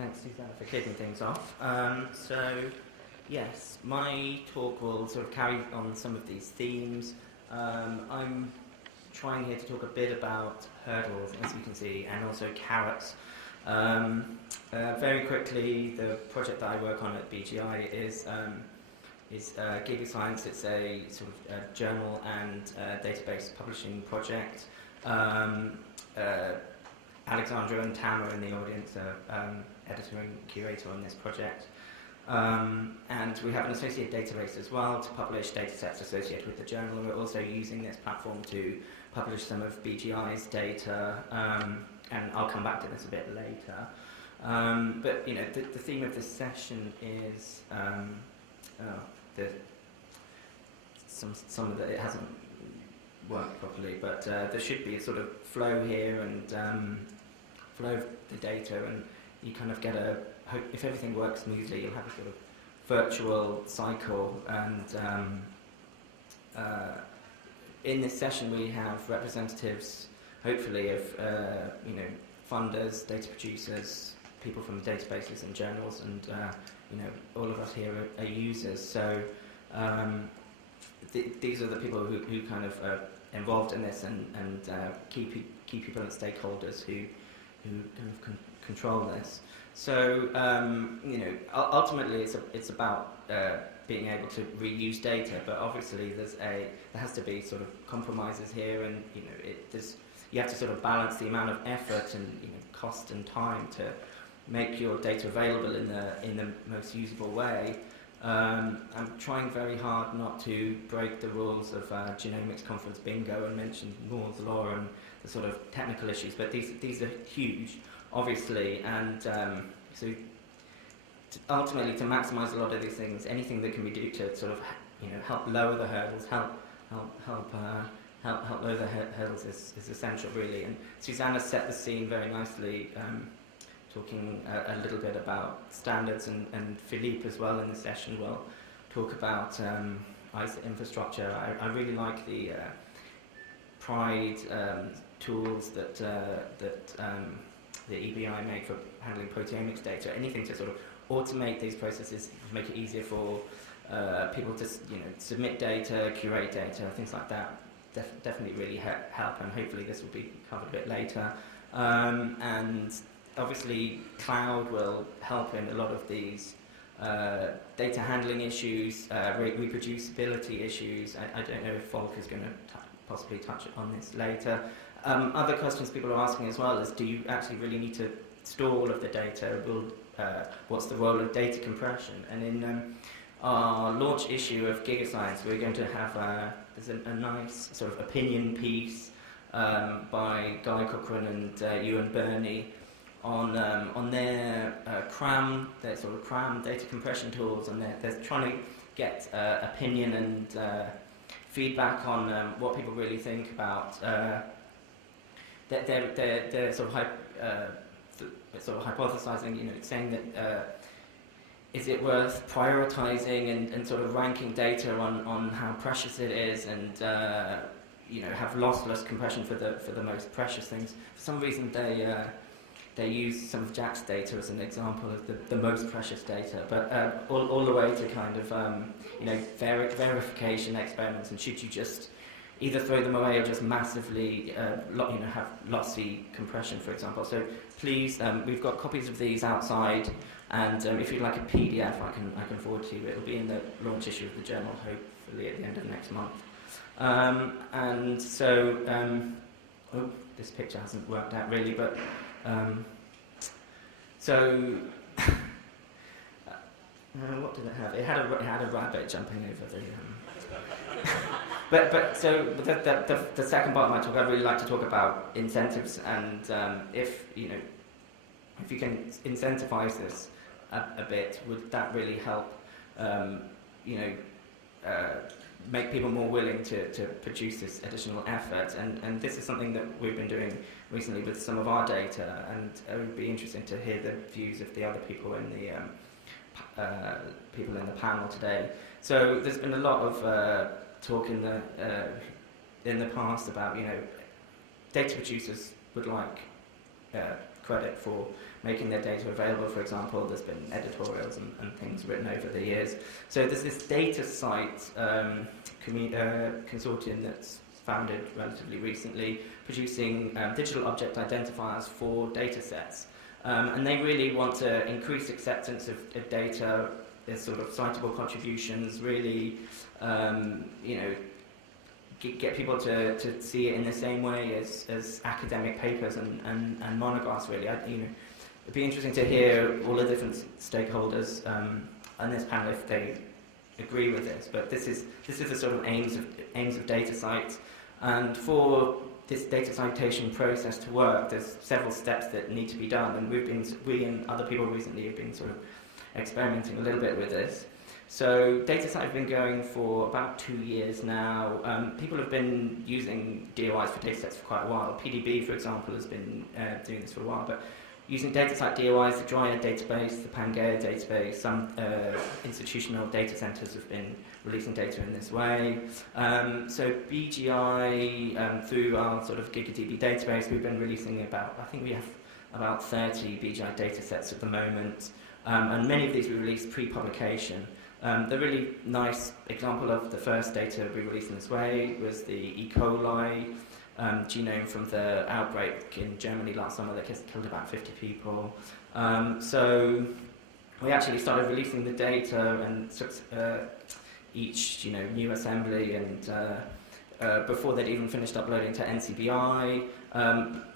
Thanks, Susanna, for kicking things off. Yes, my talk will sort of carry on some of these themes. I'm trying here to talk a bit about hurdles, as you can see, and also carrots. Very quickly, the project that I work on at BGI is GigaScience. It's a sort of journal and database publishing project. Alexandra and Tam are in the audience, editor and curator on this project. And we have an associated database as well to publish data sets associated with the journal. We're also using this platform to publish some of BGI's data, and I'll come back to this a bit later. But you know, the theme of this session is some of it hasn't worked properly, but there should be a sort of flow here and flow of the data, and you kind of get if everything works smoothly, you'll have a sort of virtual cycle. And in this session, we have representatives, hopefully, of funders, data producers, people from databases and journals, and all of us here are users. So these are the people who kind of are involved in this, and key people and stakeholders who kind of control this. So ultimately, it's about being able to reuse data, but obviously there has to be sort of compromises here, and you have to sort of balance the amount of effort and cost and time to make your data available in the most usable way. I'm trying very hard not to break the rules of genomics conference bingo and mention Moore's law and the sort of technical issues, but these are huge, obviously, and ultimately to maximise a lot of these things, anything that can be done to sort of help lower the hurdles, help lower the hurdles is essential, really. And Susanna set the scene very nicely, talking a little bit about standards, and Philippe as well in the session will talk about ISA infrastructure. I really like the Pride tools that the EBI made for handling proteomics data. Anything to sort of automate these processes, make it easier for people to submit data, curate data, things like that. Definitely really help, and hopefully this will be covered a bit later. And obviously, cloud will help in a lot of these data handling issues, reproducibility issues. I don't know if Volk is going to possibly touch on this later. Other questions people are asking as well is, do you actually really need to store all of the data? What's the role of data compression? And in our launch issue of GigaScience, we're going to have there's a nice sort of opinion piece by Guy Cochran and Ewan Burney on their their sort of CRAM data compression tools, and they're trying to get opinion and feedback on what people really think about. They're sort of hypothesizing, saying that is it worth prioritizing and sort of ranking data on how precious it is, and have lossless compression for the most precious things. For some reason, they use some of Jack's data as an example of the most precious data, but all the way to kind of verification experiments, and should you just either throw them away or just massively have lossy compression, for example. So please, we've got copies of these outside, and if you'd like a PDF, I can forward to you. It'll be in the launch issue of the journal, hopefully at the end of next month. And so, this picture hasn't worked out really, but what did it have? It had a rabbit jumping over the. But the second part of my talk, I'd really like to talk about incentives, and if you can incentivize this a bit, would that really help? Make people more willing to produce this additional effort, and this is something that we've been doing recently with some of our data, and it would be interesting to hear the views of the other people in the panel today. So there's been a lot of talk in the past about data producers would like credit for making their data available. For example, there's been editorials and things written over the years. So there's this DataSite consortium that's founded relatively recently, producing digital object identifiers for data sets. And they really want to increase acceptance of data, as sort of citable contributions, really, get people to see it in the same way as academic papers and monographs, really. It'd be interesting to hear all the different stakeholders on this panel if they agree with this. But this is the sort of aims of DataSite, and for this data citation process to work, there's several steps that need to be done, and we and other people recently have been sort of experimenting a little bit with this. So DataSite have been going for about 2 years now. People have been using DOIs for datasets for quite a while. PDB, for example, has been doing this for a while, but using DataSite DOIs, the Dryad database, the Pangaea database, some institutional data centers have been releasing data in this way. So BGI, through our sort of GigaDB database, we've been releasing I think we have about 30 BGI datasets at the moment, and many of these we released pre-publication. The really nice example of the first data we released in this way was the E. coli genome from the outbreak in Germany last summer that killed about 50 people. So we actually started releasing the data and each new assembly and before they'd even finished uploading to NCBI.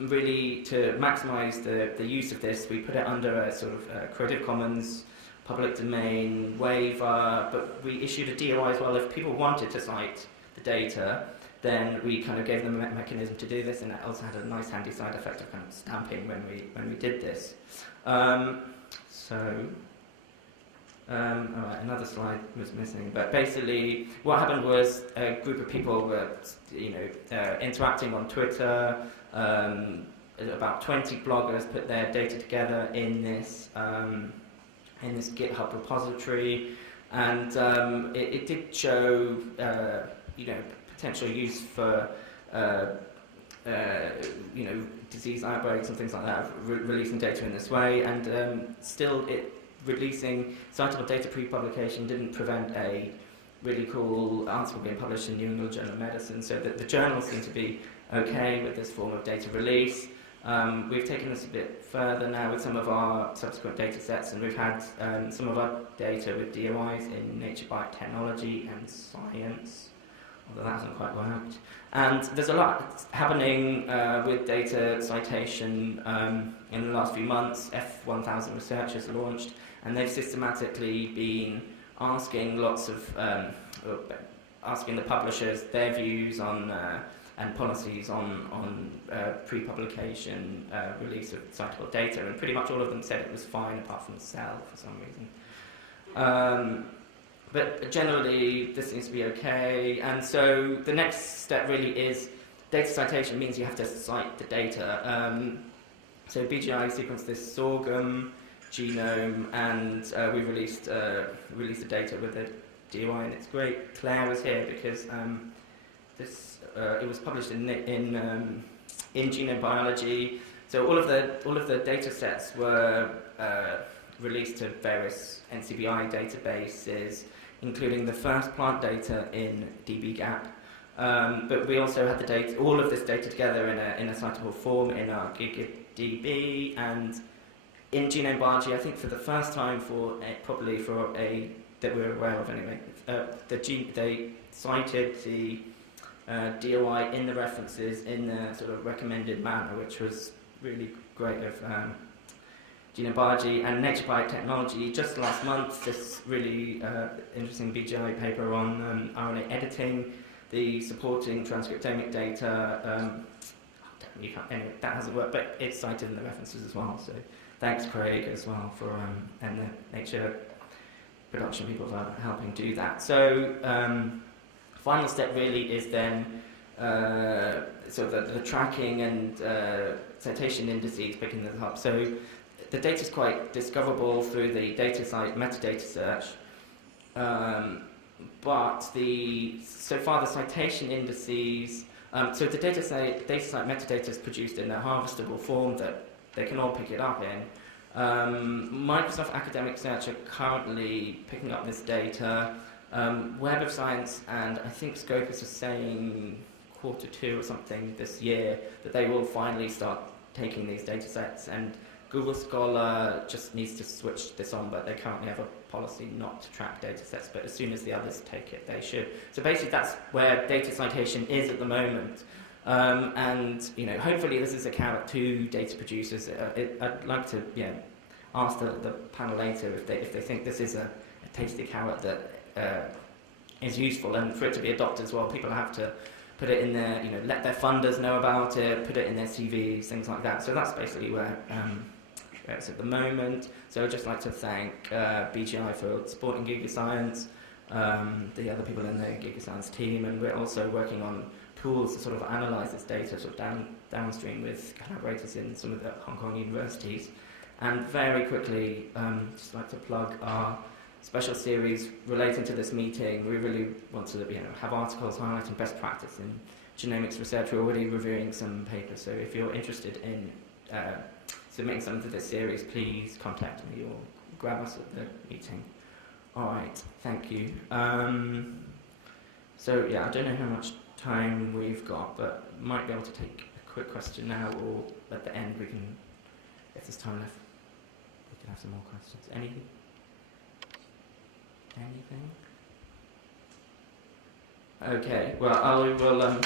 Really to maximize the use of this, we put it under a sort of Creative Commons public domain waiver, but we issued a DOI as well. If people wanted to cite the data, then we kind of gave them a mechanism to do this, and it also had a nice handy side effect of kind of stamping when we did this. Alright, another slide was missing, but basically what happened was a group of people were, interacting on Twitter. About 20 bloggers put their data together in this GitHub repository, and it did show, potential use for, disease outbreaks and things like that, releasing data in this way, and still releasing citable data pre-publication didn't prevent a really cool article being published in New England Journal of Medicine, so that the journals seem to be okay with this form of data release. We've taken this a bit further now with some of our subsequent data sets, and we've had some of our data with DOIs in Nature Biotechnology and Science, although that hasn't quite worked. And there's a lot happening with data citation in the last few months. F1000 Research has launched, and they've systematically been asking asking the publishers their views on and policies on pre-publication release of citable data, and pretty much all of them said it was fine apart from Cell for some reason. But generally this seems to be okay, and so the next step really is data citation means you have to cite the data. So BGI sequenced this sorghum genome, and we released the data with the DOI, and it's great. Claire was here because it was published in Genome Biology. So all of the data sets were released to various NCBI databases, including the first plant data in dbGaP. But we also had the data, all of this data together in a citable form in our GigaDB, and in Genome Biology, I think for the first time that we're aware of anyway, they cited the DOI in the references in the sort of recommended manner, which was really great of Genome Biology. And Nature Biotechnology, just last month, this really interesting BGI paper on RNA editing, the supporting transcriptomic data. Anyway, that hasn't worked, but it's cited in the references as well. So thanks, Craig, as well, for and the Nature production people for helping do that. So final step really is then sort of the tracking and citation indices, picking this up. So the data is quite discoverable through the DataSite metadata search, but so far the citation indices. So the DataSite metadata is produced in a harvestable form that they can all pick it up in. Microsoft Academic Search are currently picking up this data. Web of Science and I think Scopus are saying Q2 or something this year that they will finally start taking these data sets, and Google Scholar just needs to switch this on, but they currently have a policy not to track data sets, but as soon as the others take it, they should. So basically that's where data citation is at the moment. And hopefully this is a carrot to data producers. I'd like to ask the panel later if they think this is a tasty carrot that is useful, and for it to be adopted as well, people have to put it in their, let their funders know about it, put it in their CVs, things like that. So that's basically where it's at the moment. So I'd just like to thank BGI for supporting GigaScience, the other people in the GigaScience team, and we're also working on tools to sort of analyse this data sort of downstream with collaborators in some of the Hong Kong universities. And very quickly, just like to plug our special series relating to this meeting. We really want to have articles highlighting best practice in genomics research. We're already reviewing some papers, so if you're interested in submitting something to this series, please contact me or grab us at the meeting. All right, thank you. So yeah, I don't know how much time we've got, but might be able to take a quick question now, or at the end we can, if there's time left, we can have some more questions. Anything? Okay, well, I will